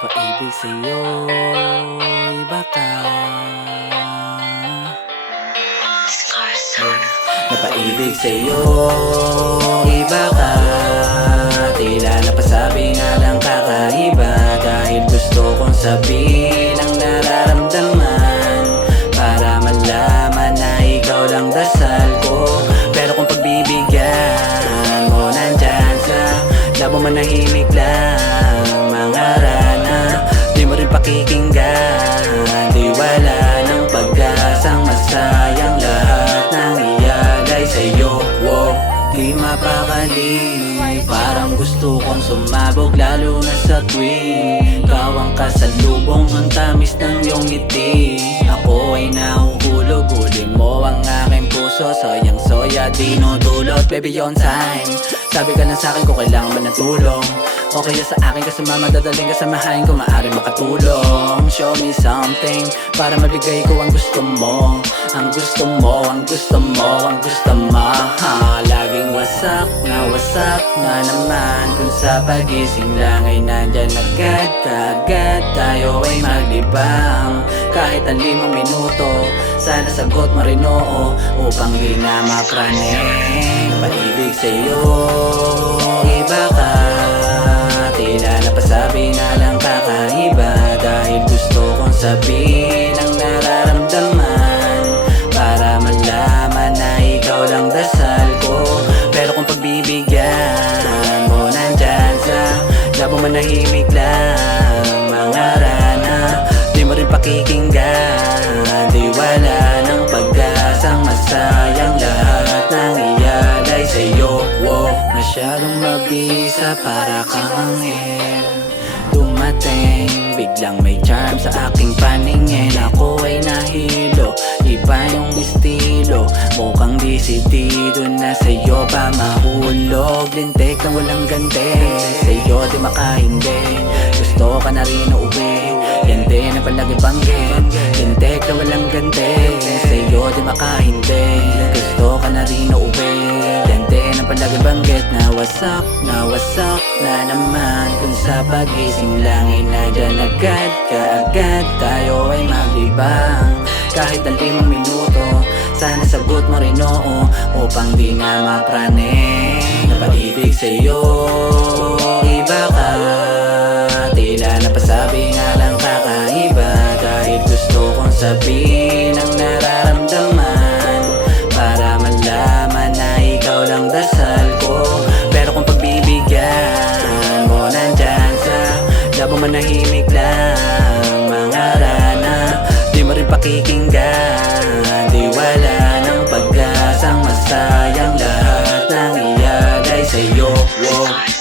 Napaibig sa'yo, iba ka. Napaibig sa'yo, iba ka. Tila napasabi nga lang kakaiba. Dahil gusto kong sabihin ang nararamdaman, para malaman na ikaw lang dasal ko. Pero kung pagbibigyan mo nandyan sa labo, manahimik lang, mga rana. Di mo rin pakikinggan, di wala ng pag-asang masayang lahat ng iyalay sa'yo. Wow, di mapakali, parang gusto kong sumabog, lalo na sa tuwing ikaw ang kasalubong. Ang tamis ng iyong ngiti, ako ay nahuhulog. Huli mo ang aking puso, soyang soya di nudulot. Baby, on time, sabi ka lang sa'kin kung kailangan man ng tulong. Okay na sa akin kasama, madadaling kasamahin kung maaaring makatulong. Show me something para mabigay ko ang gusto mo. Ang gusto mo, ang gusto mo, ang gusto mo, ha. Laging wasak na naman, kung sa pagising lang ay nandyan agad. Kaagad tayo ay maglibang, kahit ang 5 minuto. Sana sagot mo rin oo, upang di na mapraning. Pag-ibig sa'yo, iba ka. Tila napasabi nga lang kakaiba. Dahil gusto kong sabihin ang nararamdaman, para malaman na ikaw lang dasal ko. Pero kung pagbibigyan mo nandyan sa labo, manahimik lang, mga rana. Di mo rin pakikinggan, di wala ng pag-asang masayang lahat ng iyalay sa'yo. Wow, masyadong mabisa, para kang anghel dumating, biglang may charm sa aking paningin. Ako ay nahilo, iba yung estilo, mukhang desidido na sa'yo pa mahulog. Lintik na walang ganti, sa'yo di makahindi. Gusto ka na rin uuwi, yan din ang palagi banggit. Lintik na walang ganti, sa'yo di makahindi. Gusto ka na rin uuwi, yan din ang palagi banggit. Nawasak na naman, kung sa pagising lang ay nandyan agad. Kaagad tayo ay maglibang, kahit ang 5 minuto. Sana sagot mo rin oo, upang di na mapraning. Napaibig sa'yo, iba ka. Tila napasabi nga lang kakaiba. Dahil gusto kong sabihin ang nararamdaman, para malaman na ikaw lang dasal ko. Pero kung pagbibigyan mo nandyan sa labo, manahimik lang, mga rana. Di mo rin pakikinggan, di wala ng pag-asang masayang lahat ng iyalay sa'yo. Wow.